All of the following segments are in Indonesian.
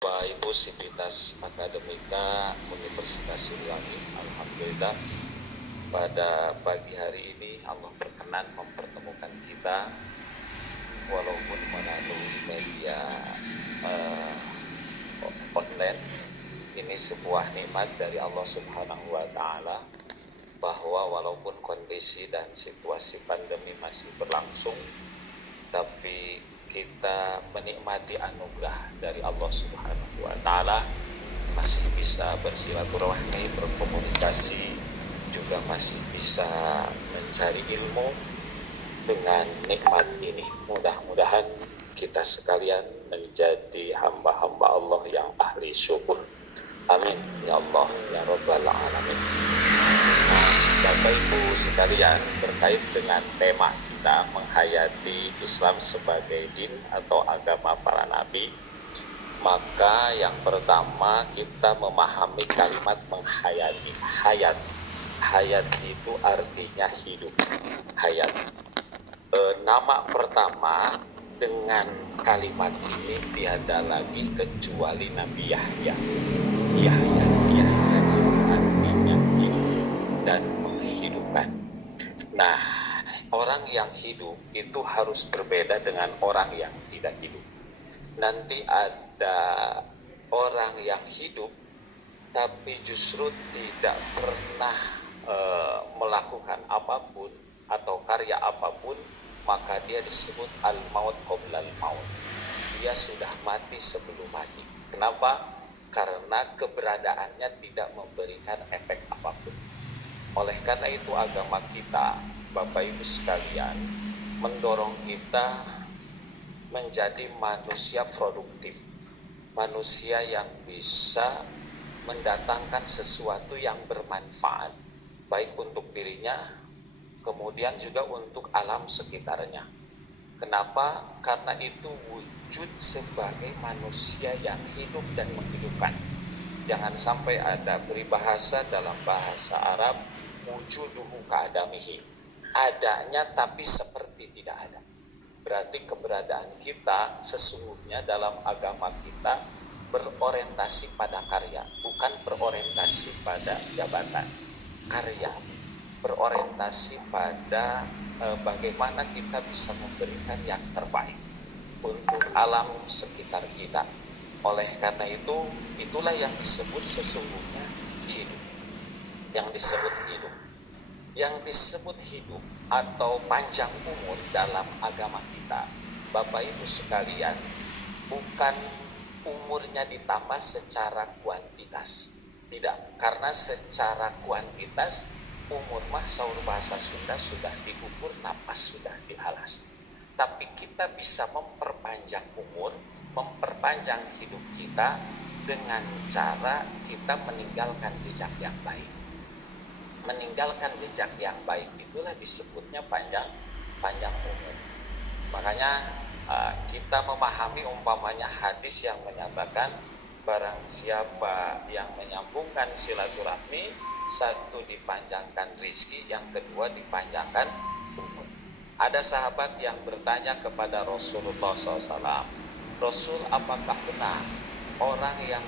Bapak Ibu Sivitas Akademika Universitas Siliwangi, alhamdulillah pada pagi hari ini Allah berkenan mempertemukan kita walaupun melalui media online. Ini sebuah nikmat dari Allah Subhanahu wa Ta'ala, bahwa walaupun kondisi dan situasi pandemi masih berlangsung, tapi kita menikmati anugerah dari Allah Subhanahu wa Ta'ala, masih bisa bersilaturahmi, berkomunikasi, juga masih bisa mencari ilmu. Dengan nikmat ini mudah-mudahan kita sekalian menjadi hamba-hamba Allah yang ahli syukur. Amin ya Allah ya Rabbal Alamin. Bapak Ibu sekalian, terkait dengan tema kita menghayati Islam sebagai din atau agama para nabi, maka yang pertama kita memahami kalimat menghayati. Hayat itu artinya hidup. Hayat. Nama pertama dengan kalimat ini tiada lagi kecuali Nabi Yahya. Yahya itu artinya hidup dan menghidupkan. Nah, orang yang hidup itu harus berbeda dengan orang yang tidak hidup. Nanti ada orang yang hidup tapi justru tidak pernah melakukan apapun atau karya apapun, maka dia disebut al-maut qoblal maut. Dia sudah mati sebelum mati. Kenapa? Karena keberadaannya tidak memberikan efek apapun. Oleh karena itu agama kita, Bapak Ibu sekalian, mendorong kita menjadi manusia produktif, manusia yang bisa mendatangkan sesuatu yang bermanfaat, baik untuk dirinya, kemudian juga untuk alam sekitarnya. Kenapa? Karena itu wujud sebagai manusia yang hidup dan menghidupkan. Jangan sampai ada peribahasa dalam bahasa Arab, wujuduhu ka'adamihi, adanya tapi seperti tidak ada. Berarti keberadaan kita sesungguhnya dalam agama kita berorientasi pada karya, bukan berorientasi pada jabatan. Karya berorientasi pada bagaimana kita bisa memberikan yang terbaik untuk alam sekitar kita. Oleh karena itu, itulah yang disebut sesungguhnya hidup. Yang disebut hidup. Yang disebut hidup atau panjang umur dalam agama kita, Bapak Ibu sekalian, bukan umurnya ditambah secara kuantitas. Tidak, karena secara kuantitas umur mah saur bahasa Sunda sudah diukur, napas sudah dialas. Tapi kita bisa memperpanjang umur, memperpanjang hidup kita dengan cara kita meninggalkan jejak yang baik. Meninggalkan jejak yang baik itulah disebutnya panjang umur. Makanya kita memahami umpamanya hadis yang menyatakan barang siapa yang menyambungkan silaturahmi, satu dipanjangkan rizki, yang kedua dipanjangkan umur. Ada sahabat yang bertanya kepada Rasulullah SAW, Rasul, apakah benar orang yang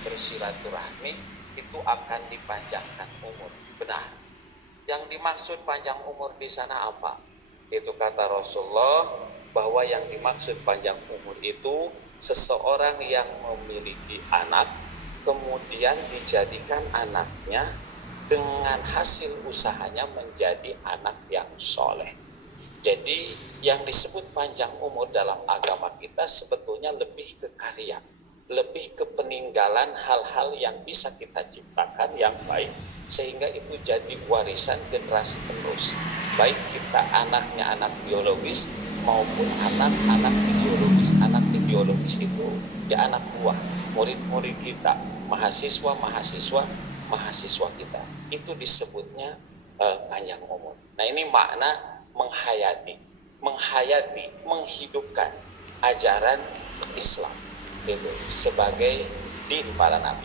bersilaturahmi itu akan dipanjangkan umur? Benar. Yang dimaksud panjang umur di sana apa? Itu kata Rasulullah, bahwa yang dimaksud panjang umur itu seseorang yang memiliki anak, kemudian dijadikan anaknya dengan hasil usahanya menjadi anak yang soleh. Jadi yang disebut panjang umur dalam agama kita sebetulnya lebih ke karya, lebih ke peninggalan hal-hal yang bisa kita ciptakan yang baik, sehingga itu jadi warisan generasi penerus. Baik kita anaknya anak biologis maupun anak-anak ideologis. Anak ideologis itu ya anak buah, murid-murid kita, mahasiswa kita. Itu disebutnya panjang umur. Nah, ini makna menghayati, menghidupkan ajaran Islam itu sebagai din para nabi.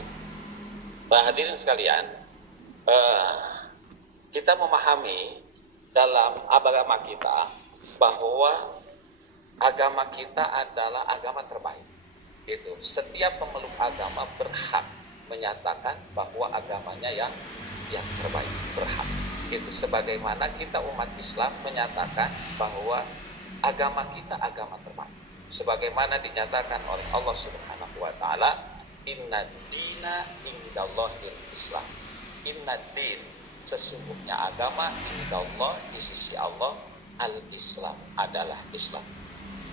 Hadirin sekalian, kita memahami dalam agama kita bahwa agama kita adalah agama terbaik. Itu setiap pemeluk agama berhak menyatakan bahwa agamanya yang terbaik, berhak. Itu sebagaimana kita umat Islam menyatakan bahwa agama kita agama terbaik. Sebagaimana dinyatakan oleh Allah Subhanahu wa taala, inna dina indallahil Islam. Inna din, sesungguhnya agama indallah, di sisi Allah, al-Islam, adalah Islam.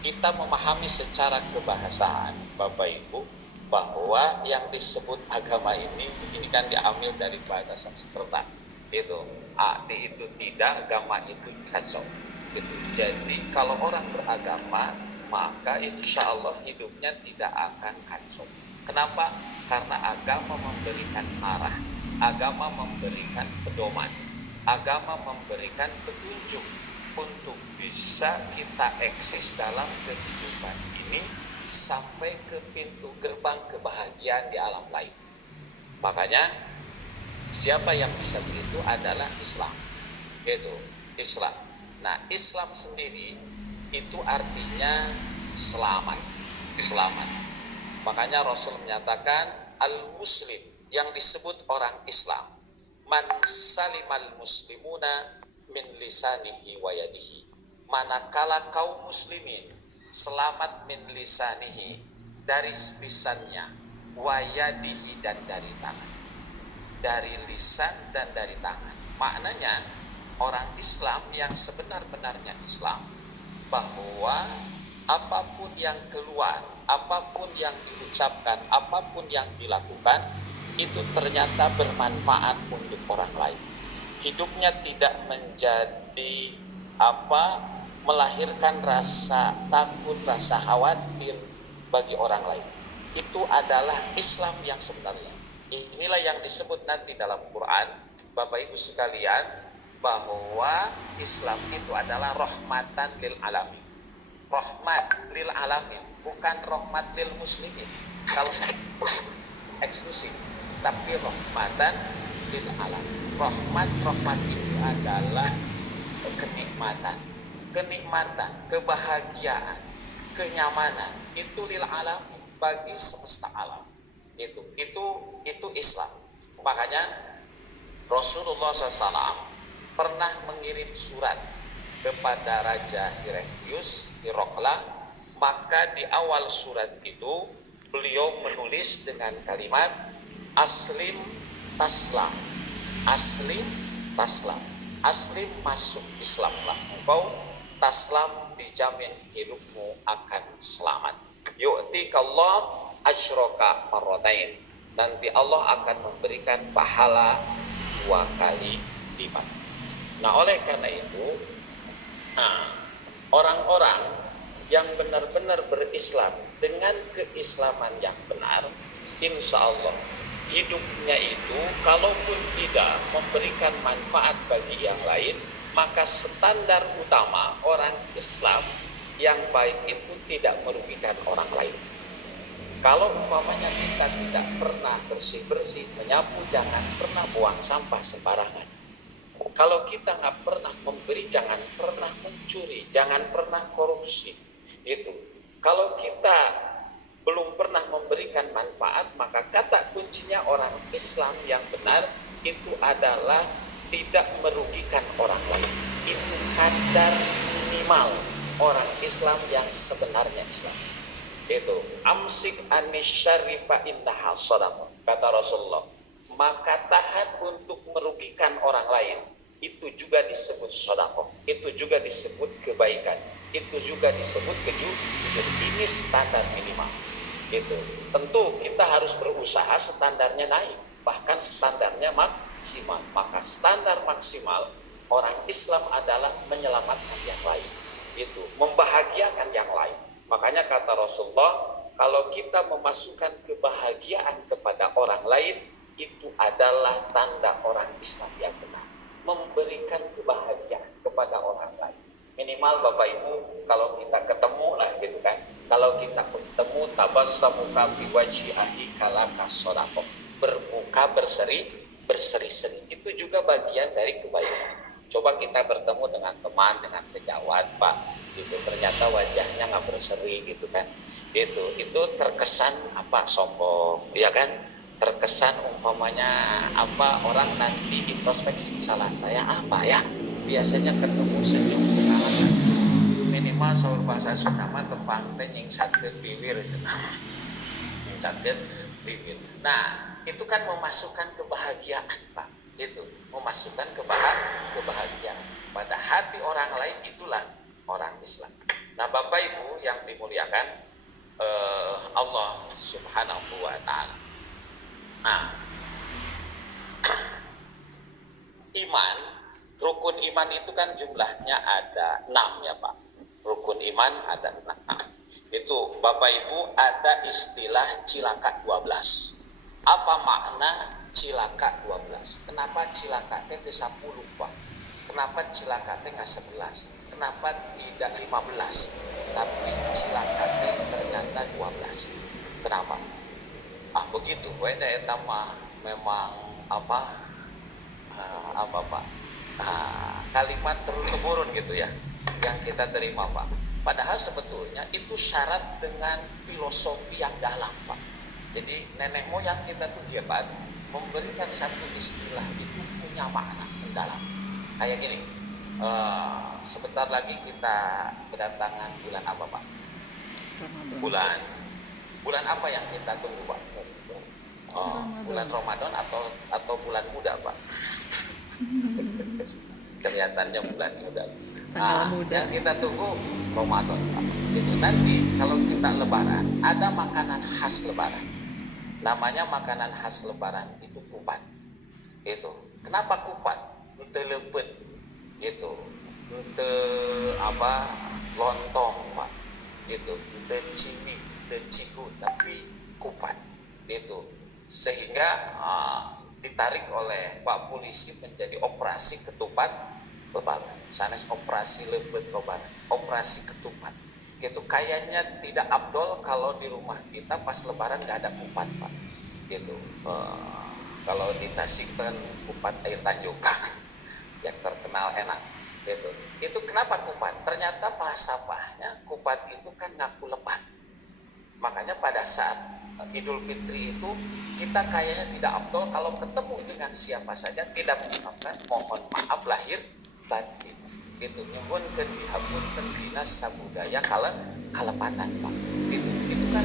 Kita memahami secara kebahasaan, Bapak Ibu, bahwa yang disebut agama ini kan diambil dari bahasa Sanskerta. Itu arti itu tidak, agama itu kacau. Gitu. Jadi kalau orang beragama, maka insya Allah hidupnya tidak akan kacau. Kenapa? Karena agama memberikan arah, agama memberikan pedoman, agama memberikan petunjuk untuk bisa kita eksis dalam kehidupan ini sampai ke pintu gerbang kebahagiaan di alam lain. Makanya siapa yang bisa begitu adalah Islam. Itu Islam. Nah, Islam sendiri itu artinya selamat. Selamat. Makanya Rasul menyatakan al-muslim, yang disebut orang Islam, man salimal muslimuna min lisanihi wa yadihi. Manakala kaum muslimin selamat min lisanihi, dari lisannya, wa yadihi, dan dari tangan. Dari lisan dan dari tangan. Maknanya orang Islam yang sebenar-benarnya Islam, bahwa apapun yang keluar, apapun yang diucapkan, apapun yang dilakukan, itu ternyata bermanfaat untuk orang lain. Hidupnya tidak menjadi melahirkan rasa takut, rasa khawatir bagi orang lain. Itu adalah Islam yang sebenarnya. Inilah yang disebut nanti dalam Quran, Bapak Ibu sekalian, bahwa Islam itu adalah rahmatan lil alamin. Rahmat lil alamin, bukan rahmat lil muslimin. Kalau eksklusif, tapi rahmatan lil alamin. Rahmat itu adalah kenikmatan, kebahagiaan, kenyamanan, itu lil alamin, bagi semesta alam. Itu Islam. Makanya Rasulullah SAW pernah mengirim surat kepada Raja Heraklius, maka di awal surat itu beliau menulis dengan kalimat aslim taslam. Aslim taslam. Aslim, masuk Islamlah engkau, taslam, dijamin hidupmu akan selamat. Yu'tikallah asyraka marratain, nanti Allah akan memberikan pahala 2 kali lipat. Nah, oleh karena itu, orang-orang yang benar-benar berislam dengan keislaman yang benar, insya Allah hidupnya itu kalaupun tidak memberikan manfaat bagi yang lain, maka standar utama orang Islam yang baik itu tidak merugikan orang lain. Kalau umpamanya kita tidak pernah bersih-bersih, menyapu, jangan pernah buang sampah sembarangan. Kalau kita nggak pernah memberi, jangan pernah mencuri, jangan pernah korupsi. Itu. Kalau kita belum pernah memberikan manfaat, maka kata kuncinya orang Islam yang benar itu adalah tidak merugikan orang lain. Itu kadar minimal orang Islam yang sebenarnya Islam. Itu amsik anisyari fa innaha shadaqah, kata Rasulullah. Maka tahan untuk merugikan orang lain, itu juga disebut sedekah, itu juga disebut kebaikan, itu juga disebut kejujuran. Ini standar minimal. Itu tentu kita harus berusaha standarnya naik, bahkan standarnya maksimal. Maka standar maksimal orang Islam adalah menyelamatkan yang lain, itu membahagiakan yang lain. Makanya kata Rasulullah, kalau kita memasukkan kebahagiaan kepada orang lain, itu adalah tanda orang Islam yang benar, memberikan kebahagiaan kepada orang lain. Minimal Bapak Ibu, kalau kita ketemu lah gitu kan, kalau kita bertemu tabassamuka fi wajhi akhi kalaka shadaqah, bermuka berseri-seri, itu juga bagian dari kebaikan. Coba kita bertemu dengan teman, dengan sejawat, Pak, gitu, ternyata wajahnya nggak berseri gitu kan, itu terkesan apa, sombong, ya kan? Terkesan umpamanya apa, orang nanti introspeksi, salah saya apa ya? Biasanya ketemu senyum sekali ngasih minimal sahur bahasa Sunda mah tepang teh nyingsatkeun bibir cenah. Nyingsatkeun bibir. Nah, itu kan memasukkan kebahagiaan, Pak. Itu memasukkan kebahagiaan pada hati orang lain, itulah orang Islam. Nah, Bapak Ibu yang dimuliakan Allah Subhanahu wa taala. Nah, iman, rukun iman itu kan jumlahnya ada 6 ya Pak. Rukun iman ada 6. Itu Bapak Ibu ada istilah cilaka 12. Apa makna cilaka 12? Kenapa cilaka teh 10 Pak? Kenapa cilaka teh nggak 11? Kenapa tidak 15? Tapi cilaka teh ternyata 12. Kenapa? Begitu, eta mah memang apa Pak? Kalimat turun-temurun gitu ya, yang kita terima Pak. Padahal sebetulnya itu syarat dengan filosofi yang dalam Pak. Jadi nenek moyang kita tuh hebat, memberikan satu istilah itu punya makna mendalam. Kayak gini, sebentar lagi kita kedatangan bulan apa Pak? Bulan apa yang kita tunggu Pak? Bulan Ramadan atau bulan muda Pak? Kelihatannya bulan muda. Yang kita tunggu Ramadan Pak. Itu nanti kalau kita lebaran ada makanan khas lebaran. Namanya makanan khas lebaran itu kupat. Itu. Kenapa kupat? Teu leupeut gitu. Teu lontong Pak. Gitu. Teu cimi, teu cihu, tapi kupat. Itu. Sehingga ditarik oleh Pak Polisi menjadi operasi ketupat lebaran. Sanes operasi lebeut lebaran, operasi ketupat. Itu kayaknya tidak abdol kalau di rumah kita pas lebaran nggak ada kupat Pak. Gitu. Kalau di Tasik kan kupat air Tanjungkang yang terkenal enak. Gitu. Itu kenapa kupat? Ternyata bahasa-bahasanya kupat itu kan ngaku lebat. Makanya pada saat Idul Fitri itu kita kayaknya tidak abdol kalau ketemu dengan siapa saja tidak mengucapkan mohon maaf lahir batin. Itu nyuhunkeun dihapunten dinas sabudaya kalepatan Pak. Itu kan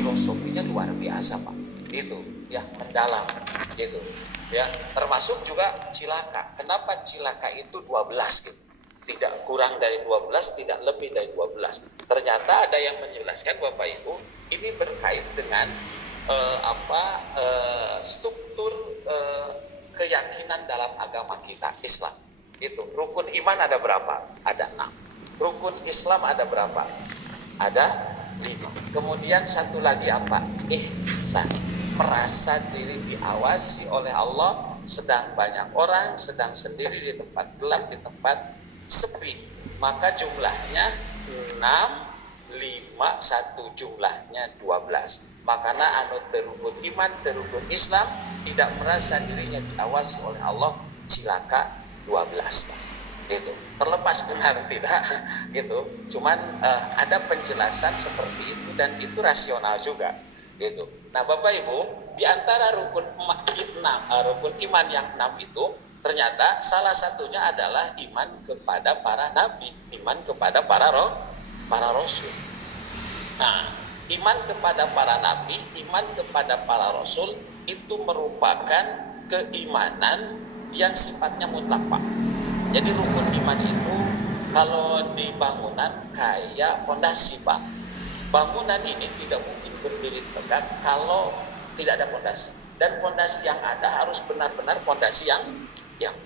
filosofinya luar biasa Pak. Itu ya mendalam gitu. Ya, termasuk juga cilaka. Kenapa cilaka itu 12 gitu? Tidak kurang dari 12, tidak lebih dari 12. Ternyata ada yang menjelaskan Bapak Ibu, ini berkait dengan struktur keyakinan dalam agama kita Islam. Itu rukun iman ada berapa? Ada 6. Rukun Islam ada berapa? Ada 5. Kemudian satu lagi apa? Ihsan. Merasa diri diawasi oleh Allah, sedang banyak orang, sedang sendiri di tempat gelap, di tempat sepi. Maka jumlahnya 6, 5, 1 jumlahnya 12. Makanya anu terukun iman, terukun Islam tidak merasa dirinya diawasi oleh Allah, cilaka 12 Pak. Gitu. Terlepas benar tidak gitu. Cuman ada penjelasan seperti itu dan itu rasional juga gitu. Nah, Bapak Ibu, di antara rukun iman yang 6 itu ternyata salah satunya adalah iman kepada para nabi, iman kepada para rasul. Nah, iman kepada para nabi, iman kepada para rasul itu merupakan keimanan yang sifatnya mutlak Pak. Jadi rukun iman itu kalau di bangunan kayak fondasi Pak. Bangunan ini tidak mungkin berdiri tegak kalau tidak ada fondasi. Dan fondasi yang ada harus benar-benar fondasi yang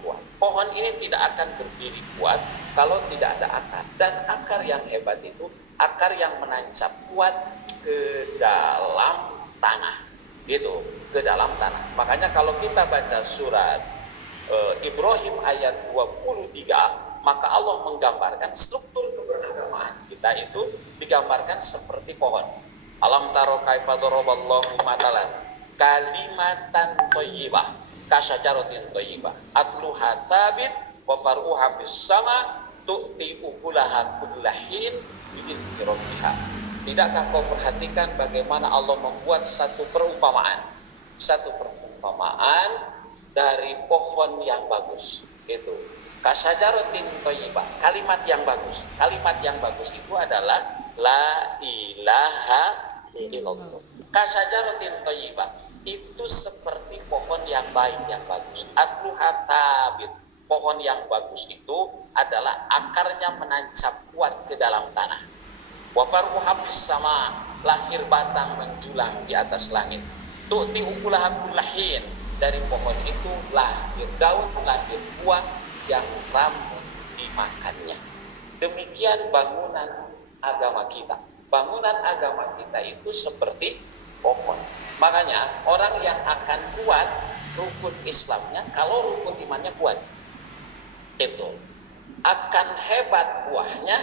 kuat. Pohon ini tidak akan berdiri kuat kalau tidak ada akar. Dan akar yang hebat itu akar yang menancap kuat ke dalam tanah. Gitu, ke dalam tanah. Makanya kalau kita baca surat Ibrahim ayat 23, maka Allah menggambarkan struktur keberagamaan kita itu digambarkan seperti pohon. Alam taro kaifa daraballahu matalan kalimatan thayyibah kasyajaratin thayyibah atluha tabit wa far'uha fis sama tu'ti ukulaha kullahin bi'idzni rabbiha. Tidakkah kau perhatikan bagaimana Allah membuat satu perumpamaan dari pohon yang bagus itu. Kasajaratin thayyibah, kalimat yang bagus itu adalah la ilaha illallah. Kasajaratin thayyibah itu seperti pohon yang baik yang bagus. Asluha thabit, pohon yang bagus itu adalah akarnya menancap kuat ke dalam tanah. Wa farquha bis sama, lahir batang menjulang di atas langit. Tu'ti ukulaha kullahin, dari pohon itu lahir daun, lahir buah yang rampung dimakannya. Demikian bangunan agama kita. Bangunan agama kita itu seperti pohon. Makanya orang yang akan kuat rukun Islamnya, kalau rukun imannya kuat, itu akan hebat buahnya,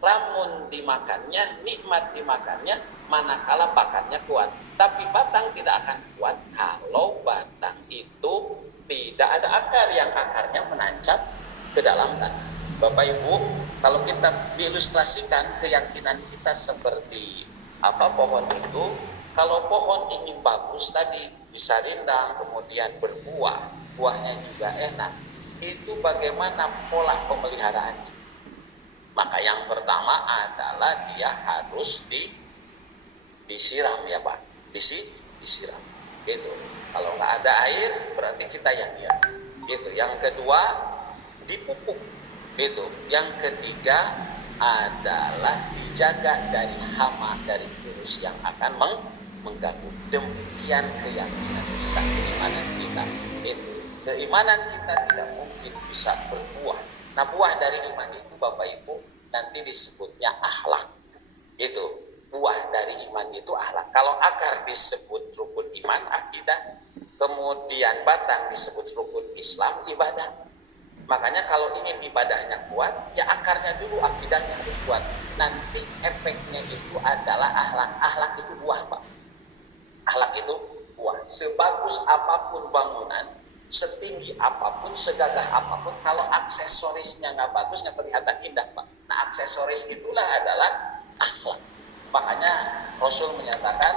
ramun dimakannya, nikmat dimakannya, manakala bakarnya kuat. Tapi batang tidak akan kuat kalau batang itu tidak ada akar, yang akarnya menancap ke dalam tanah. Bapak Ibu, kalau kita diilustrasikan keyakinan kita seperti apa pohon itu, kalau pohon ingin bagus tadi bisa rindang, kemudian berbuah, buahnya juga enak, itu bagaimana pola pemeliharaannya? Maka yang pertama adalah dia harus disiram ya Pak, disiram. Itu. Kalau nggak ada air berarti kita yang diam. Itu. Yang kedua dipupuk. Itu. Yang ketiga adalah dijaga dari hama, dari virus yang akan mengganggu. Demikian keyakinan kita, keimanan kita. Itu. Keimanan kita tidak mungkin bisa berbuah. Nah, buah dari iman itu Bapak Ibu nanti disebutnya akhlak. Itu. Buah dari iman itu akhlak. Kalau akar disebut rukun iman, akidah, kemudian batang disebut rukun Islam, ibadah. Makanya kalau ingin ibadahnya kuat, ya akarnya dulu, akidahnya harus kuat. Nanti efeknya itu adalah akhlak. Akhlak itu buah, Pak. Akhlak itu buah. Sebagus apapun bangunan, setinggi apapun, segagah apapun, kalau aksesorisnya nggak bagus, nggak kelihatan indah, Pak. Nah, aksesoris itulah adalah akhlak. Makanya Rasul menyatakan,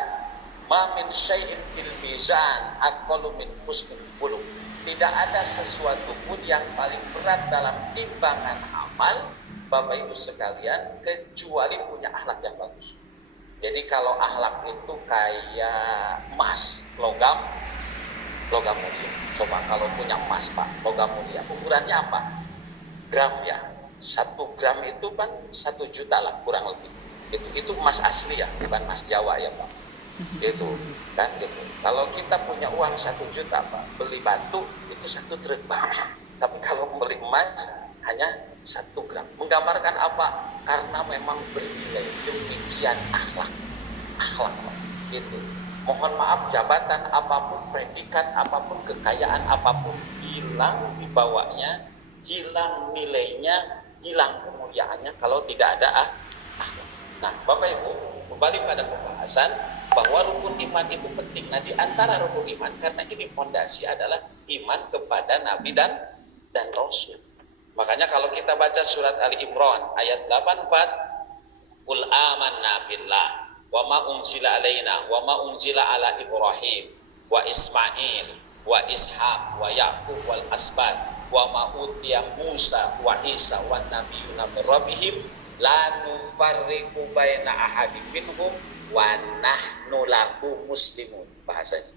ma min syai'in fil mizan aqallu min husnul khuluq. Tidak ada sesuatu pun yang paling berat dalam timbangan amal, Bapak Ibu sekalian, kecuali punya akhlak yang bagus. Jadi kalau akhlak itu kayak emas, logam mulia. Coba kalau punya emas Pak, logam mulia, ukurannya apa? Gram ya. 1 gram itu kan 1 juta lah kurang lebih. Itu emas asli ya, bukan emas Jawa ya Pak. Itu kan gitu. Kalau kita punya uang 1 juta Pak, beli batu itu 1 truk Pak. Tapi kalau beli emas hanya 1 gram. Menggambarkan apa? Karena memang bernilai. Demikian akhlak Pak. Gitu. Mohon maaf, jabatan apapun, predikat apapun, kekayaan apapun hilang dibawanya, hilang nilainya, hilang kemuliaannya kalau tidak ada akhlak. Nah, Bapak Ibu, kembali pada pembahasan bahwa rukun iman itu penting. Nah, di antara rukun iman, karena ini fondasi adalah iman kepada Nabi dan Rasul. Makanya kalau kita baca surat Ali Imran ayat 84, Qul amanna billah wa ma unzila alaina wa ma unzila ala Ibrahim wa Ismail wa Ishaq wa Yaqub wal asbat wa ma utiya Musa wa Isa wa nabiyuna min rabbihim la nufarriqu baina ahadin minhum wa nahnu lahu muslimun. Bahasanya,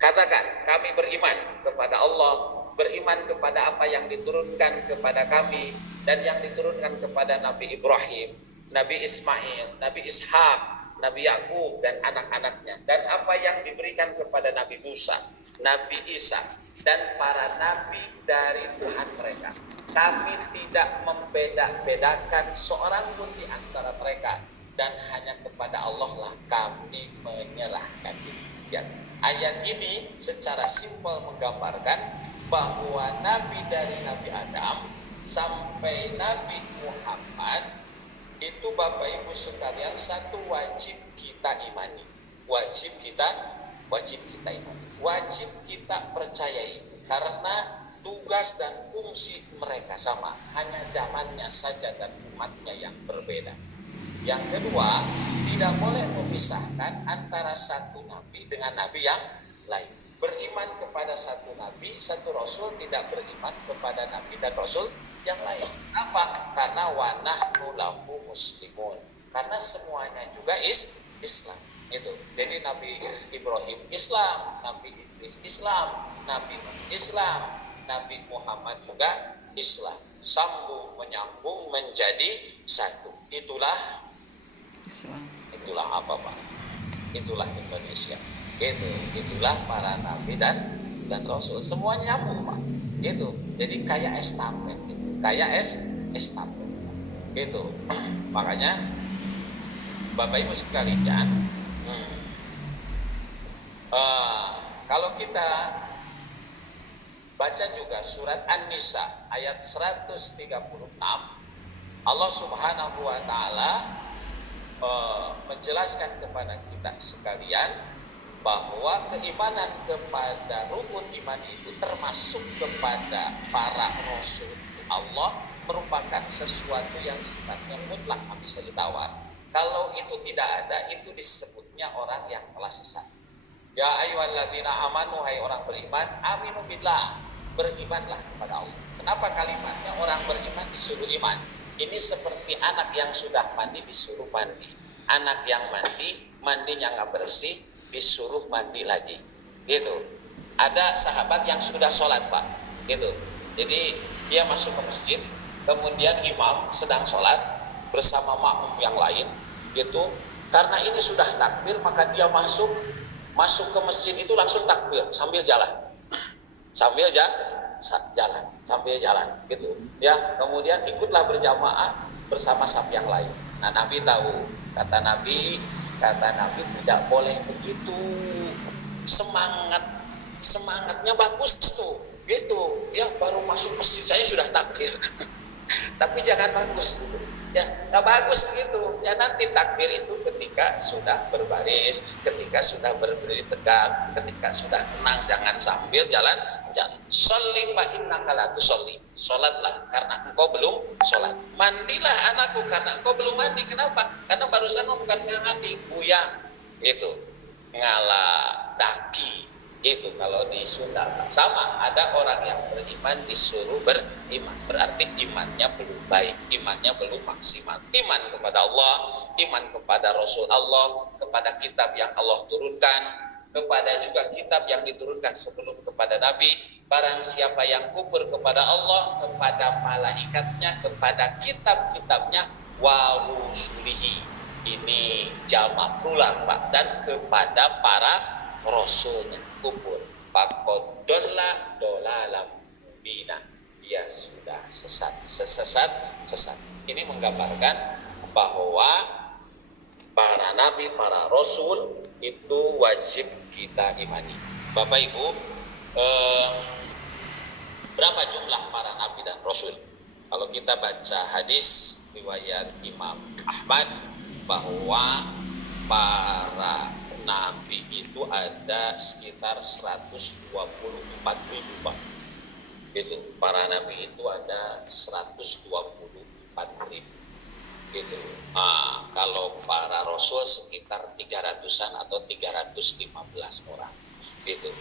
katakan kami beriman kepada Allah, beriman kepada apa yang diturunkan kepada kami dan yang diturunkan kepada Nabi Ibrahim, Nabi Ismail, Nabi Ishak, Nabi Yaqub dan anak-anaknya, dan apa yang diberikan kepada Nabi Musa, Nabi Isa dan para nabi dari Tuhan mereka. Kami tidak membeda-bedakan seorang pun di antara mereka, dan hanya kepada Allah lah kami menyerahkan diri. Ya. Ayat ini secara simpel menggambarkan bahwa nabi dari Nabi Adam sampai Nabi Muhammad itu Bapak Ibu sekalian satu wajib kita imani. Wajib kita imani. Wajib kita percayai, karena tugas dan fungsi mereka sama, hanya zamannya saja dan umatnya yang berbeda. Yang kedua, tidak boleh memisahkan antara satu nabi dengan nabi yang lain. Beriman kepada satu nabi, satu rasul, tidak beriman kepada nabi dan rasul yang lain. Apa? Karena wa nahnu lahu muslimun. Karena semuanya juga Islam. Itu. Jadi Nabi Ibrahim Islam, Nabi Idris Islam, Nabi Nuh Islam, Nabi Muhammad juga Islam. Sambung menyambung menjadi satu. Itulah Islam. Itulah apa Pak? Itulah Indonesia. Itulah para nabi dan rasul. Semuanya nyambung Pak. Itu. Jadi kayak estafet gitu. Kayak estafet. Itu. Makanya Bapak Ibu sekalian, kalau kita baca juga surat An-Nisa ayat 136, Allah Subhanahu wa taala menjelaskan kepada kita sekalian bahwa keimanan kepada rukun iman itu termasuk kepada para rasul Allah merupakan sesuatu yang sifatnya mutlak, tak bisa ditawar. Kalau itu tidak ada, itu disebutnya orang yang telah sesat. Ya ayyuhalladzina amanu, hai orang beriman, aminu billah, berimanlah kepada Allah. Kenapa kalimatnya orang beriman disuruh iman? Ini seperti anak yang sudah mandi disuruh mandi. Anak yang mandi, mandinya nggak bersih, disuruh mandi lagi. Gitu. Ada sahabat yang sudah sholat Pak. Gitu. Jadi dia masuk ke masjid, kemudian imam sedang sholat bersama makmum yang lain. Gitu. Karena ini sudah takbir, maka dia masuk ke masjid itu langsung takbir sambil jalan gitu ya. Kemudian ikutlah berjamaah bersama saf yang lain. Nah Nabi tahu, kata Nabi tidak boleh begitu. Semangatnya bagus tuh gitu ya, baru masuk masjid saya sudah takbir tapi jangan bagus gitu ya, nggak bagus begitu ya. Nanti takbir itu ketika sudah berbaris, ketika sudah berdiri tegak, ketika sudah tenang, jangan sambil jalan. Sholli fa innaka la tusolli, sholatlah karena engkau belum sholat. Mandilah anakku karena engkau belum mandi. Kenapa? Karena barusan bukan mandi, buyang itu, ngalah daki itu. Kalau di Sunda sama, ada orang yang beriman disuruh beriman, berarti imannya belum baik, imannya belum maksimal. Iman kepada Allah, iman kepada Rasul Allah, kepada kitab yang Allah turunkan, kepada juga kitab yang diturunkan sebelum kepada Nabi. Barang siapa yang kufur kepada Allah, kepada malaikatnya, kepada kitab-kitabnya, wa rusulihi, ini jamak plural Pak, dan kepada para rasulnya kufur, faqad dalla dolalam mubina, dia sudah sesat. Ini menggambarkan bahwa para nabi, para rasul itu wajib kita imani. Bapak Ibu, berapa jumlah para nabi dan rasul? Kalau kita baca hadis riwayat Imam Ahmad bahwa para nabi itu ada sekitar 124.000 Pak. Itu para nabi itu ada 124.000 gitu. Kalau para rasul sekitar 300-an atau 315 orang gitu.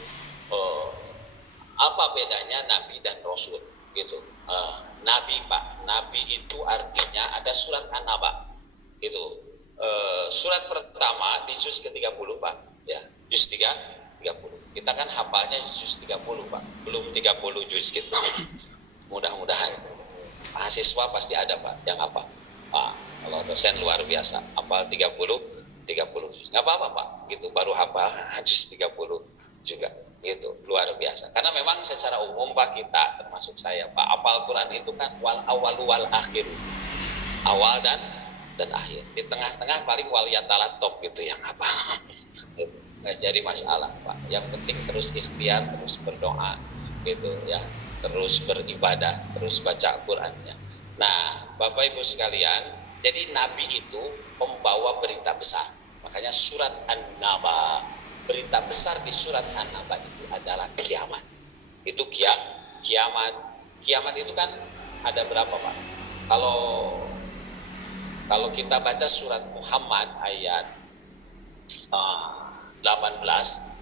Apa bedanya nabi dan rasul gitu? Nabi Pak, nabi itu artinya ada surat An-Naba itu. Surat pertama di juz ke-30 Pak ya, juz 30. Kita kan hafalnya juz 30 Pak, belum 30 juz gitu. Mudah-mudahan mahasiswa pasti ada Pak yang hafal. Kalau dosen luar biasa hafal 30 juz. Enggak apa-apa Pak, gitu baru hafal juz 30 juga. Itu luar biasa. Karena memang secara umum Pak, kita termasuk saya Pak, hafal Quran itu kan wal awal wal akhir. Awal dan akhir. Di tengah-tengah paling waliyatalat top gitu yang apa. Gitu. Nggak jadi masalah Pak. Yang penting terus ikhtiar, terus berdoa gitu ya. Terus beribadah, terus baca Qurannya. Nah, Bapak Ibu sekalian, jadi Nabi itu membawa berita besar. Makanya surat An-Naba, berita besar di surat An-Naba itu adalah kiamat. Itu kiamat. Kiamat itu kan ada berapa Pak? Kalau Kalau kita baca surat Muhammad ayat 18,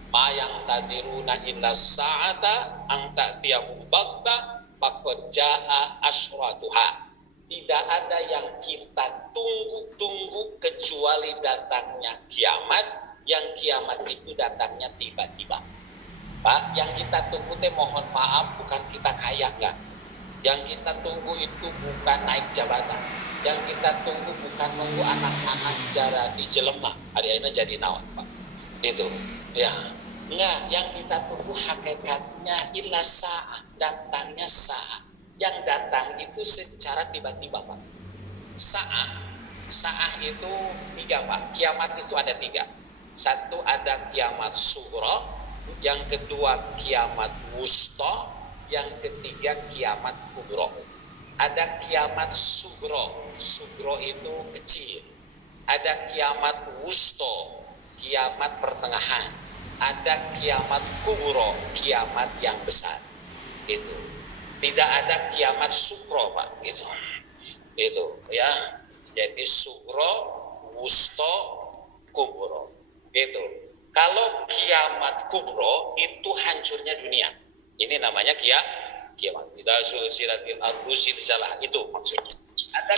ma yang tadiruna illa sa'ata ang ta'tiyahum bagta faqad jaa asyratuha. Tidak ada yang kita tunggu-tunggu kecuali datangnya kiamat, yang kiamat itu datangnya tiba-tiba. Pak, yang kita tunggu teh mohon maaf bukan kita kaya enggak. Yang kita tunggu itu bukan naik jabatan. Yang kita tunggu bukan nunggu anak-anak jara di jelema. Hari-hari jadi naon, Pak. Itu. Ya. Enggak, yang kita tunggu hakikatnya illa sa'ah, datangnya sa'ah. Yang datang itu secara tiba-tiba, Pak. Sa'ah itu 3, Pak. Kiamat itu ada 3. Satu ada kiamat sughra, yang kedua kiamat wusta, yang ketiga kiamat kubro. Ada kiamat sugro, sugro itu kecil. Ada kiamat wusto, kiamat pertengahan. Ada kiamat kubro, kiamat yang besar. Itu. Tidak ada kiamat sugro, Pak. Itu ya. Jadi sugro, wusto, kubro. Itu. Kalau kiamat kubro itu hancurnya dunia. Ini namanya kiamat. Idza sulsiratil ardu silsalah, itu maksudnya. Ada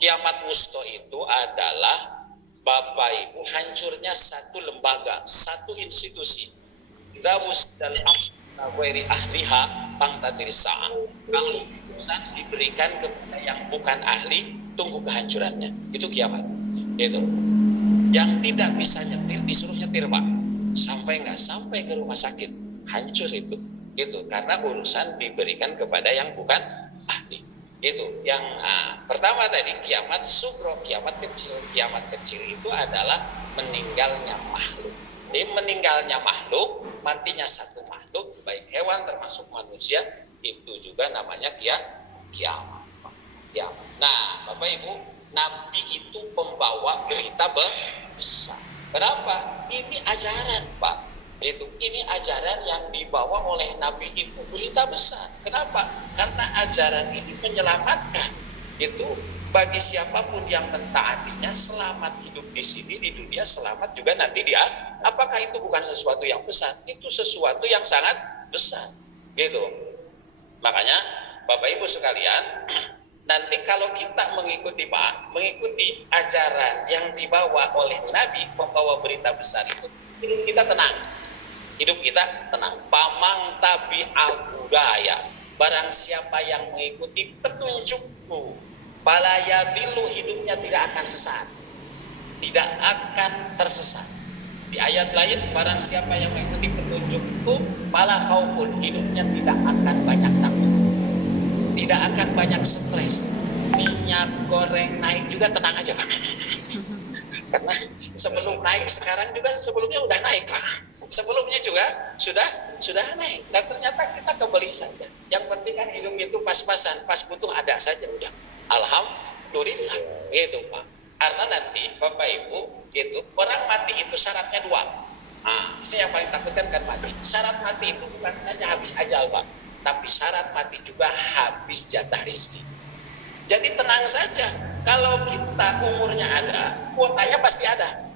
kiamat wusto itu adalah Bapak Ibu hancurnya satu lembaga, satu institusi. Idza wusdal amru ghairi ahliha tangtatir sa'ah. Kalau urusan diberikan kepada yang bukan ahli, tunggu kehancurannya. Itu kiamat. Itu. Yang tidak bisa nyetir disuruh nyetir, Pak. Sampai nggak sampai ke rumah sakit. Hancur itu karena urusan diberikan kepada yang bukan ahli. Itu yang pertama tadi kiamat sugro, kiamat kecil. Kiamat kecil itu adalah meninggalnya makhluk. Jadi meninggalnya makhluk, matinya satu makhluk, baik hewan termasuk manusia, itu juga namanya kiamat. Nah, Bapak Ibu, Nabi itu pembawa berita besar. Kenapa? Ini ajaran, Pak. Ini ajaran yang dibawa oleh Nabi itu berita besar. Kenapa? Karena ajaran ini menyelamatkan. Itu bagi siapapun yang mentaatinya, selamat hidup di sini di dunia, selamat juga nanti di akhirat. Apakah itu bukan sesuatu yang besar? Itu sesuatu yang sangat besar. Gitu. Makanya Bapak Ibu sekalian, nanti kalau kita mengikuti ajaran yang dibawa oleh Nabi, membawa berita besar itu, kita tenang. Hidup kita tenang. Pamang tabi abudaya, barang siapa yang mengikuti petunjukku, palayadilu, hidupnya tidak akan sesat, tidak akan tersesat. Di ayat lain, barang siapa yang mengikuti petunjukku, pala khaufun, hidupnya tidak akan banyak takut, tidak akan banyak stres. Minyak goreng naik juga tenang aja, Pak. Karena sebelum naik sekarang juga sebelumnya udah naik, Pak. Sebelumnya juga sudah naik, dan ternyata kita kebeli saja. Yang penting kan hidup itu pas-pasan, pas butuh ada saja udah. Alhamdulillah, gitu, Pak. Karena nanti Bapak Ibu, orang mati itu syaratnya 2. Saya yang paling takutkan kan mati. Syarat mati itu bukan hanya habis ajal, Pak, tapi syarat mati juga habis jatah rezeki. Jadi tenang saja, kalau kita umurnya ada, kuotanya pasti ada.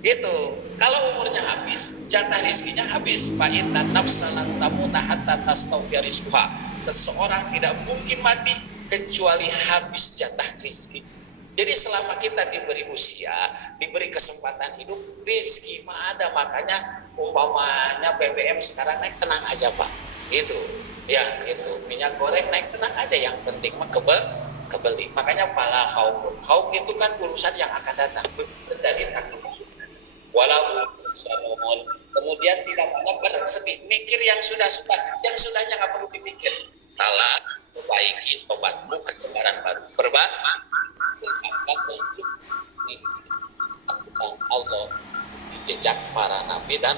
Gitu. Kalau umurnya habis, jatah rezekinya habis. Fa inna nafsa lan tamuta hatta tastawfiya rizquha. Seseorang tidak mungkin mati kecuali habis jatah rezeki. Jadi selama kita diberi usia, diberi kesempatan hidup, rezeki mah ada. Makanya umpamanya BBM sekarang naik, tenang aja, Pak. Itu. Ya, itu. Minyak goreng naik, tenang aja. Yang penting mah kebeli. Makanya pala khauf. Khauf itu kan urusan yang akan datang. Terjadi takdir. Walau kemudian tidak banyak bersedih, mikir yang sudah-sudah, yang sudahnya nggak perlu dipikir. Salah, perbaiki, tobat, bukan lembaran baru. Allah di jejak para nabi dan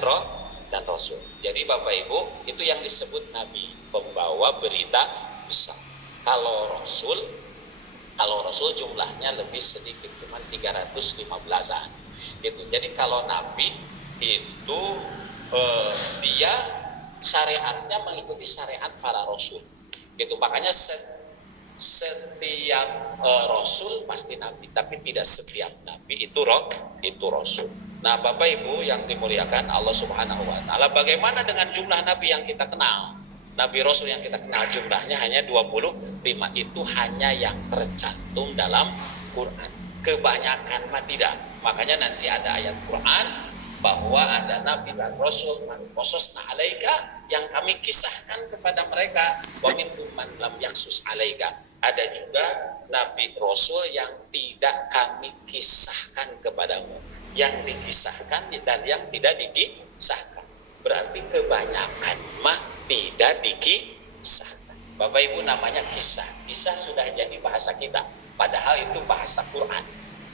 rasul. Jadi Bapak Ibu, itu yang disebut Nabi, pembawa berita besar. Kalau Rasul jumlahnya lebih sedikit, cuma 315-an. Gitu. Jadi kalau Nabi itu dia syariatnya mengikuti syariat para Rasul. Gitu. Makanya setiap rasul pasti nabi, tapi tidak setiap nabi itu rasul. Nah, Bapak Ibu yang dimuliakan Allah Subhanahu wa taala, bagaimana dengan jumlah nabi yang kita kenal? Nabi rasul yang kita kenal jumlahnya hanya 25. Itu hanya yang tercantum dalam Quran. Kebanyakan mah tidak. Makanya nanti ada ayat Quran bahwa ada nabi dan rasul man qasasna alaika, yang kami kisahkan kepada mereka, wa minhum man lam yaqsus alaika. Ada juga nabi rasul yang tidak kami kisahkan kepadamu, yang dikisahkan dan yang tidak dikisahkan. Berarti kebanyakan mah tidak dikisahkan. Bapak Ibu, namanya kisah. Kisah sudah jadi bahasa kita, padahal itu bahasa Quran.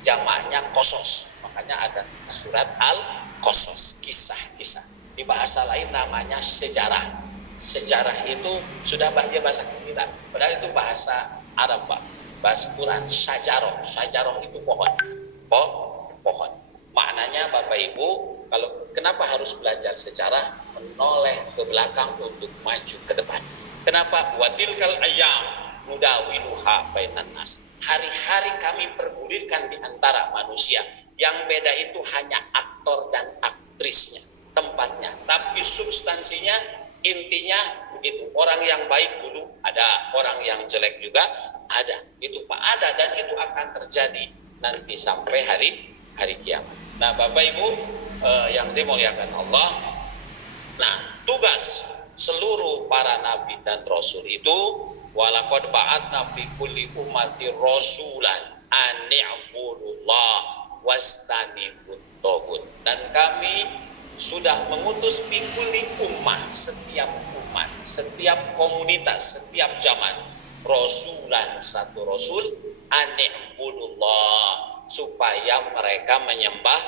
Jamaknya qasas. Makanya ada surat Al-Qasas, kisah-kisah. Di bahasa lain namanya sejarah. Sejarah itu sudah bahasa kita, padahal itu bahasa Arab, Pak. Bahasa Quran syajaroh. Syajaroh itu pohon. Pohon. Maknanya Bapak Ibu, kalau kenapa harus belajar sejarah? Menoleh ke belakang untuk maju ke depan. Kenapa? Watilkal ayyam nudawiluha bainan nas. Hari-hari kami pergulirkan di antara manusia. Yang beda itu hanya aktor dan aktrisnya, tempatnya. Tapi substansinya, intinya begitu. Orang yang baik dulu ada, orang yang jelek juga ada. Itu Pak, ada, dan itu akan terjadi nanti sampai hari kiamat. Nah, Bapak Ibu yang dimuliakan Allah, nah tugas seluruh para nabi dan rasul itu, walaqad ba'atna fi kulli ummati rasulan an i'budullah wastanibut tagut. Dan kami sudah mengutus fi kulli ummah, setiap umat, setiap komunitas, setiap zaman, rasulan, satu rasul, an i'budullah, supaya mereka menyembah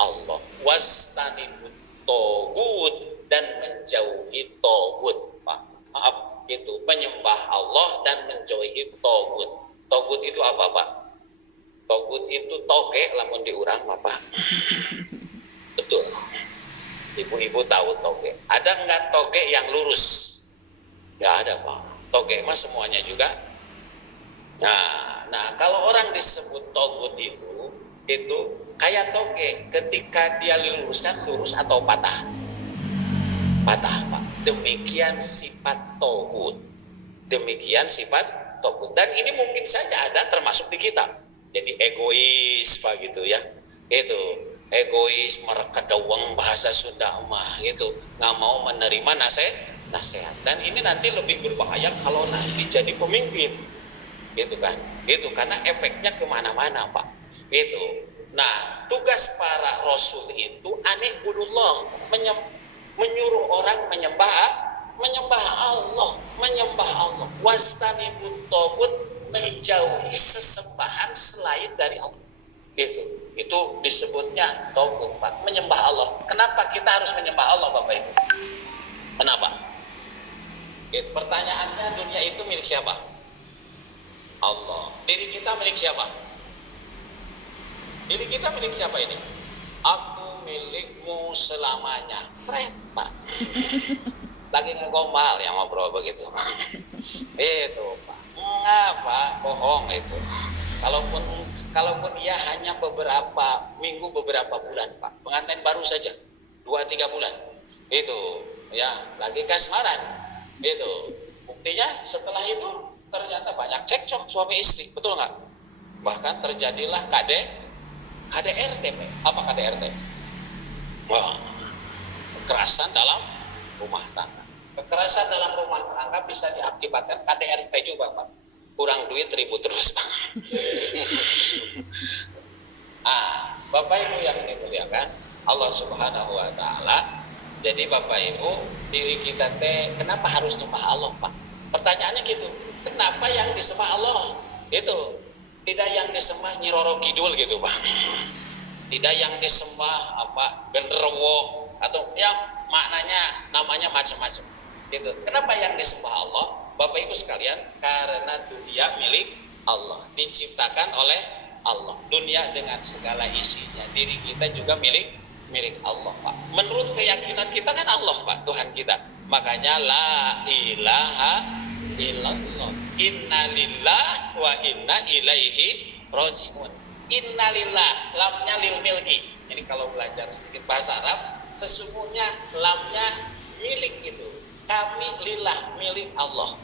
Allah, wastanibut tagut, dan menjauhi tagut, Pak. Maaf, itu menyembah Allah dan menjauhi tagut. Tagut itu apa, Pak? Tagut itu toge, lamun diurang apa? Betul. Ibu-ibu tahu toge. Ada enggak toge yang lurus? Enggak ada, Pak. Toge mah semuanya juga. Nah, kalau orang disebut togut itu kayak toge, ketika dia diluruskan, lurus atau patah? Patah, Pak. Demikian sifat togut. Demikian sifat togut. Dan ini mungkin saja ada termasuk di kita. Jadi egois, Pak, gitu ya. Itu egois, merekadawang bahasa Sunda mah gitu. Nggak mau menerima nasihat. Dan ini nanti lebih berbahaya kalau nanti jadi pemimpin. Gitu kan. Gitu, karena efeknya kemana-mana, Pak. Gitu. Nah, tugas para rasul itu anibudullah, menyuruh orang menyembah Allah, wastanibut tagut, menjauhi sesembahan selain dari Allah. Itu disebutnya tagut, Pak, menyembah Allah. Kenapa kita harus menyembah Allah, Bapak Ibu? Kenapa? Pertanyaannya, dunia itu milik siapa? Allah. Diri kita milik siapa? Diri kita milik siapa ini? Aku milikmu selamanya. Keren, Pak. Lagi ngegombal yang ngobrol begitu. Itu, Pak. Mengapa bohong itu? Kalaupun ia hanya beberapa minggu, beberapa bulan, Pak. Pengantin baru saja, 2-3 bulan. Itu, ya, lagi kasmaran. Itu. Buktinya setelah itu ternyata banyak cekcok suami istri, betul nggak? Bahkan terjadilah KDRT. Apa KDRT? Wah, kekerasan dalam rumah tangga. Kekerasan dalam rumah tangga bisa diakibatkan KDRT juga, Pak. Kurang duit, ribut terus. Bapak Ibu yang dimuliakan Allah Subhanahu wa taala. Jadi Bapak Ibu, diri kita kenapa harus nyembah Allah, Pak? Pertanyaannya gitu. Kenapa yang disembah Allah? Itu tidak yang disembah Nyi Roro Kidul gitu, Pak. Tidak yang disembah genderuwo atau yang maknanya namanya macam-macam. Gitu. Kenapa yang disembah Allah? Bapak Ibu sekalian, karena dunia milik Allah, diciptakan oleh Allah. Dunia dengan segala isinya, diri kita juga milik Allah, Pak. Menurut keyakinan kita kan Allah, Pak, Tuhan kita. Makanya la ilaha illallah. Innalillah wa inna ilaihi rajiun. Innalillah, lamnya lil milki. Ini kalau belajar sedikit bahasa Arab, sesungguhnya lamnya milik itu. Kami lillah, milik Allah.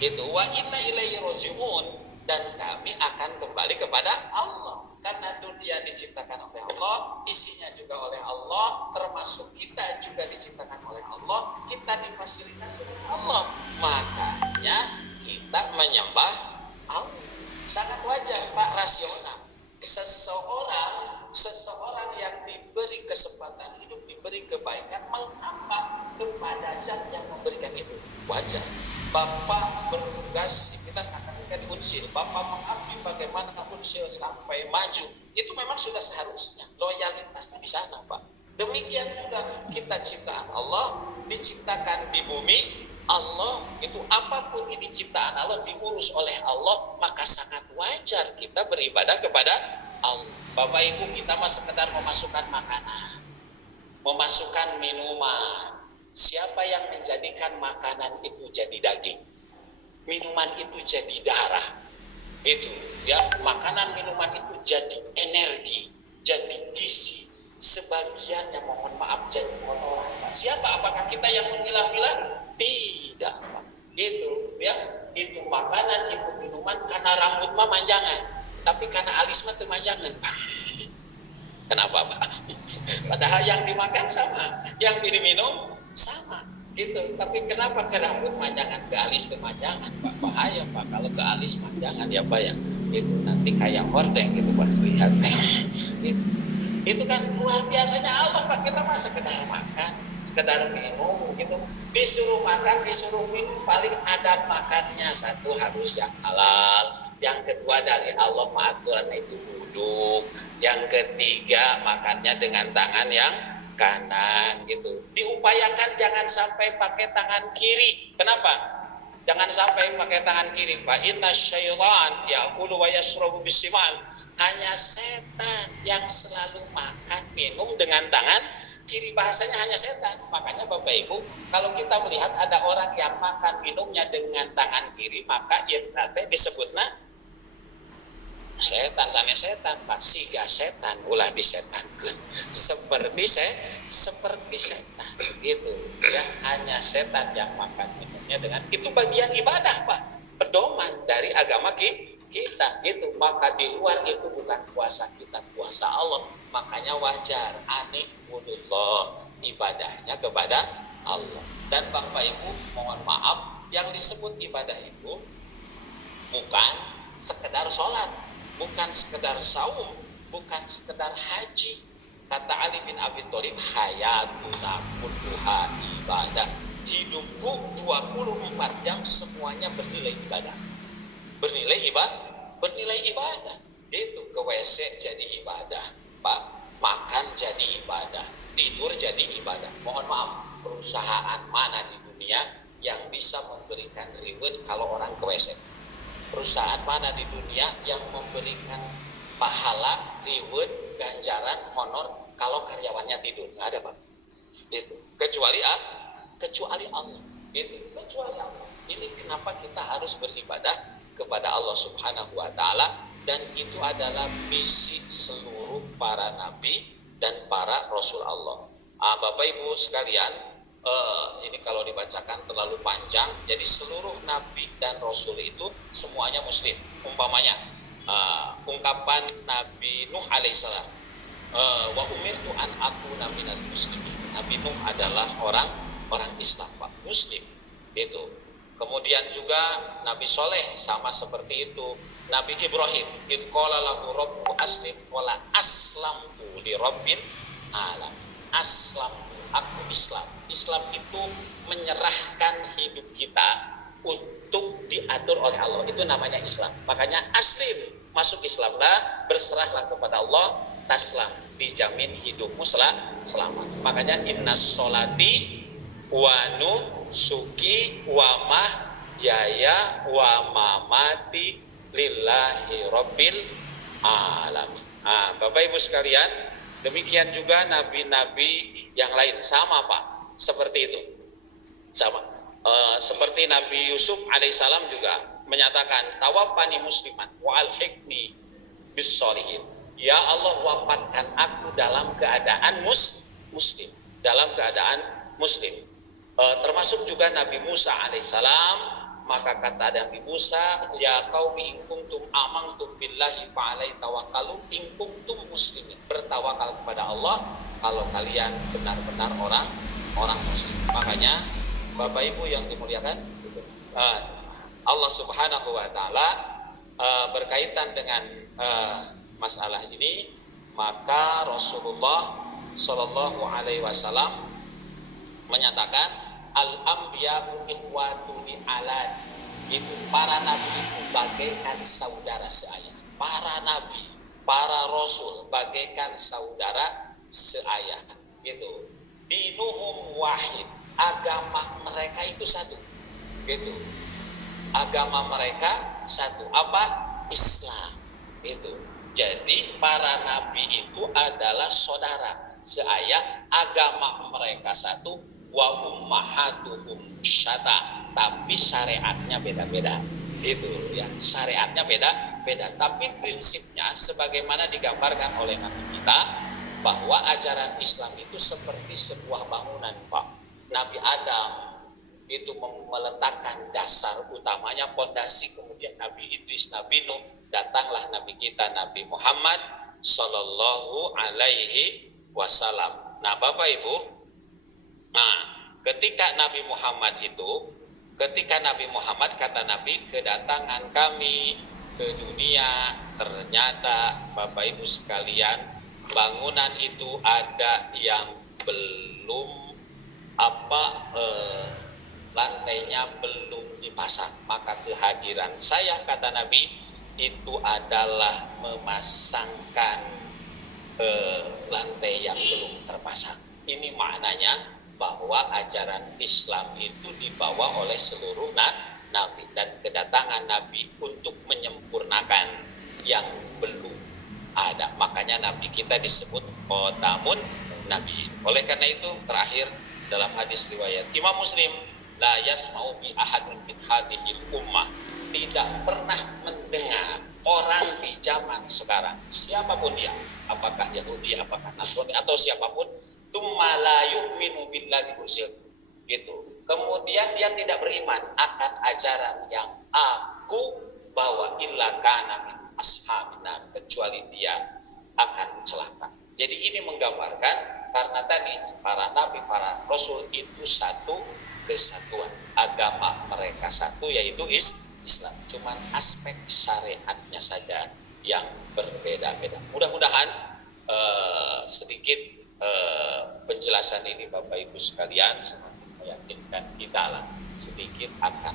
Itu wa inna ilaihi rajiun, dan kami akan kembali kepada Allah. Karena dunia diciptakan oleh Allah, isinya juga oleh Allah, termasuk kita juga diciptakan oleh Allah, kita difasilitasi oleh Allah. Makanya kita menyembah Allah. Sangat wajar, Pak, rasional. Seseorang yang diberi kesempatan hidup, diberi kebaikan, mengapa kepada zat yang memberikan itu? Wajar. Bapak bertugas, kita akan di Unsil, Bapak mengabdi bagaimana Unsil sampai maju, itu memang sudah seharusnya loyalitasnya di sana, Pak. Demikian juga kita ciptaan Allah, diciptakan di bumi Allah, itu apapun ini ciptaan Allah, diurus oleh Allah, maka sangat wajar kita beribadah kepada Allah. Bapak Ibu, kita mah sekedar memasukkan makanan, memasukkan minuman. Siapa yang menjadikan makanan itu jadi daging, minuman itu jadi darah, itu ya, makanan minuman itu jadi energi, jadi gizi, sebagian yang mohon maaf jadi kotoran. Siapa? Apakah kita yang memilah-milah? Tidak, Pak. Gitu ya, itu makanan, itu minuman karena rambut mah manjangan, tapi karena alis mah manjangan, Pak. Kenapa, Pak? Padahal yang dimakan sama, yang diminum sama. Gitu, tapi kenapa ke rambut manjangan, ke alis kemanjangan, Pak? Bahaya, Pak, kalau ke alis manjangan ya, Pak, ya. Itu nanti kayak hordeng gitu, Pak, lihat. Itu kan luar biasanya Allah, Pak. Kita mah sekedar makan, sekedar minum gitu. Disuruh makan, disuruh minum, paling ada makannya. Satu harus yang halal, yang kedua dari Allah aturan itu duduk, yang ketiga makannya dengan tangan yang kanan gitu. Diupayakan jangan sampai pakai tangan kiri. Kenapa? Jangan sampai pakai tangan kiri. Fa inna syaitan ya'kulu wa yashrabu bisimal. Hanya setan yang selalu makan minum dengan tangan kiri, bahasanya hanya setan. Makanya Bapak Ibu, kalau kita melihat ada orang yang makan minumnya dengan tangan kiri, maka itu disebutnya setan, sana setan, Pak, siga setan, ulah disetankeun. Seperti setan, gitu ya. Hanya setan yang makan minumnya dengan itu, bagian ibadah, Pak, pedoman dari agama kita itu. Maka di luar itu bukan kuasa kita, kuasa Allah. Makanya wajar ani'budullah, ibadahnya kepada Allah. Dan Bapak Ibu, mohon maaf, yang disebut ibadah itu bukan sekedar sholat, bukan sekedar saum, bukan sekedar haji. Kata Ali bin Abi Thalib, hayatuna kulluha ibadah. Hidupku 24 jam semuanya bernilai ibadah. Bernilai ibadah. Itu ke WC jadi ibadah, Pak. Makan jadi ibadah, tidur jadi ibadah. Mohon maaf, perusahaan mana di dunia yang bisa memberikan reward kalau orang ke WC? Perusahaan mana di dunia yang memberikan pahala, reward, ganjaran, honor kalau karyawannya tidur? Nggak ada, Pak. Itu kecuali Allah. Itu kecuali Allah. Ini kenapa kita harus beribadah kepada Allah Subhanahu wa taala, dan itu adalah misi seluruh para nabi dan para rasul Allah. Bapak Ibu sekalian, ini kalau dibacakan terlalu panjang. Jadi seluruh nabi dan rasul itu semuanya muslim. Umpamanya ungkapan Nabi Nuh alaihissalam, wa umirtu an akuna minal muslimin. Nabi Nuh adalah orang Islam, Pak, muslim. Itu. Kemudian juga Nabi Soleh sama seperti itu. Nabi Ibrahim, id qala lahu rabbu aslim qala aslamtu li rabbil alam. Aslamtu, aku Islam. Islam itu menyerahkan hidup kita untuk diatur oleh Allah. Itu namanya Islam. Makanya aslim, masuk Islamlah, berserahlah kepada Allah, taslam, dijamin hidupmu selamat. Makanya inna sholati wa nusuki wa mahyaya wa mamati lillahi rabbil alamin. Bapak Ibu sekalian, demikian juga nabi-nabi yang lain sama, Pak, seperti itu. Sama. Seperti Nabi Yusuf alaihissalam juga menyatakan tawaffani musliman wa alhiqni bis sholihin. Ya Allah, wafatkan aku dalam keadaan muslim, dalam keadaan muslim. Termasuk juga Nabi Musa alaihissalam, maka kata Nabi Musa, ya qaumi in kuntum amantum billahi fa alaihi tawakkalu in kuntum muslimin. Bertawakal kepada Allah kalau kalian benar-benar orang muslim. Makanya Bapak Ibu yang dimuliakan, Allah Subhanahu wa taala berkaitan dengan masalah ini, maka Rasulullah Shallallahu alaihi wasallam menyatakan al-anbiya'u ikhwatu li alad. Itu para nabi itu bagaikan saudara seayah. Para nabi, para rasul bagaikan saudara seayah. Gitu. Dinuhum wahid, agama mereka itu satu. Gitu. Agama mereka satu. Apa? Islam. Gitu. Jadi para nabi itu adalah saudara seayah, agama mereka satu, wa ummahatuhum syata, tapi syariatnya beda-beda. Gitu ya. Syariatnya beda-beda, tapi prinsipnya sebagaimana digambarkan oleh Nabi kita, bahwa ajaran Islam itu seperti sebuah bangunan, Pak. Nabi Adam itu meletakkan dasar utamanya, pondasi, kemudian Nabi Idris, Nabi Nuh, datanglah Nabi kita Nabi Muhammad Sallallahu Alaihi Wasallam. Nah, Bapak Ibu, ketika Nabi Muhammad kata Nabi, kedatangan kami ke dunia, ternyata Bapak Ibu sekalian, bangunan itu ada yang belum lantainya belum dipasang. Maka kehadiran saya, kata Nabi, itu adalah memasangkan lantai yang belum terpasang. Ini maknanya bahwa ajaran Islam itu dibawa oleh seluruh nabi, dan kedatangan Nabi untuk menyempurnakan yang belum ada. Makanya Nabi kita disebut khotamun Nabi. Oleh karena itu, terakhir dalam hadis riwayat Imam Muslim, la yasma'u bi ahadun min hadhil ummah, tidak pernah mendengar orang di zaman sekarang, siapapun dia, apakah Yahudi, apakah Nasrani, atau siapapun, tsumma la yu'minu billahi gitu. Kemudian dia tidak beriman akan ajaran yang aku bawa, illa kana min ashabina, kecuali dia akan celaka. Jadi ini menggambarkan, karena tadi para nabi, para rasul itu satu kesatuan, agama mereka satu, yaitu Islam. Cuman aspek syariatnya saja yang berbeda-beda. Mudah-mudahan sedikit penjelasan ini Bapak Ibu sekalian semakin meyakinkan kita lah sedikit akan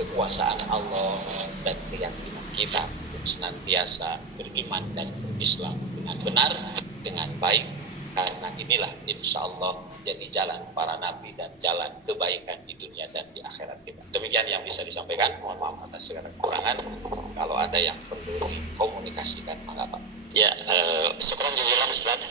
kekuasaan Allah dan keyakinan kita untuk senantiasa beriman dan berislam dengan benar, dengan baik, karena inilah insya Allah jadi jalan para nabi dan jalan kebaikan di dunia dan di akhirat kita. Demikian yang bisa disampaikan. Mohon maaf atas segala kekurangan. Kalau ada yang perlu dikomunikasikan, maka Pak. Ya, syukran jazilan Ustaz